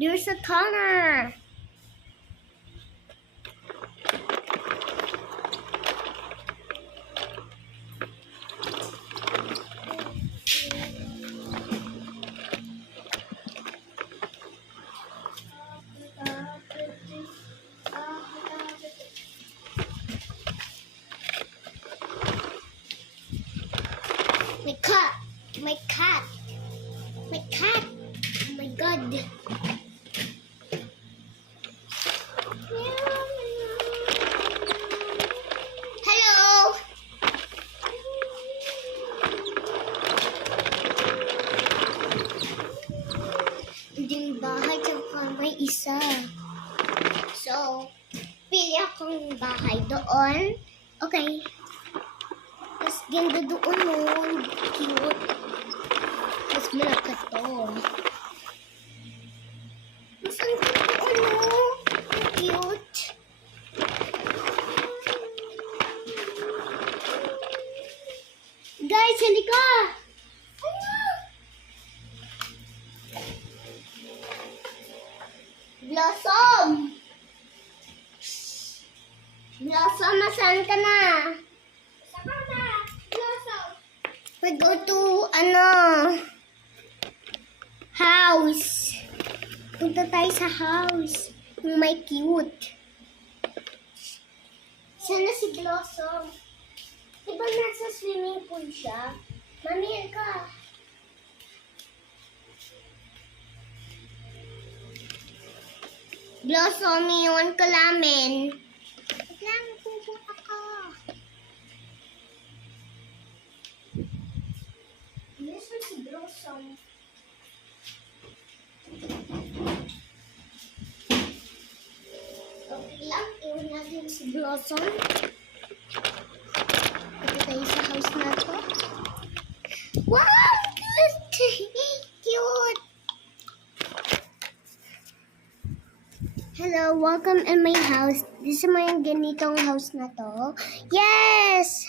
There's a tunnel. My cat. My cat. My cat. Oh my god. Hello. Hindi yung bahay tsaka may isa. So, pili akong bahay doon. Okay. Mas ganda doon nun. Cute. Mas malaki to. Mas ang cute doon no. Cute. Guys, halika! Ano? Blossom! Blossom, masan ka na? We go to, house. Punta tayo sa house. Yung may cute. Sana si Blossom. Diba nasa swimming pool siya? Mami, ka. Blossom, iwan ka namin. Wait lang, pupunta ka. Nasaan si Blossom? Okay lang, iwan natin si Blossom. Punta tayo sa house na to. Wow! Cute! Hello, welcome in my house. This is my ganitong house na to. Yes!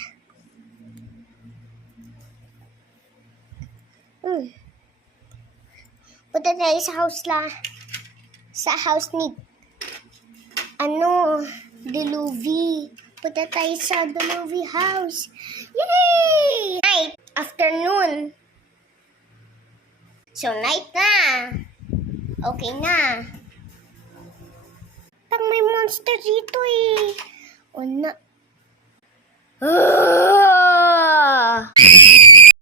Punta tayo sa house sa house ni Deluvi. Punta tayo sa Deluvi house. Yay! Night, afternoon. So night na. Okay na. Parang may monster dito eh. O na.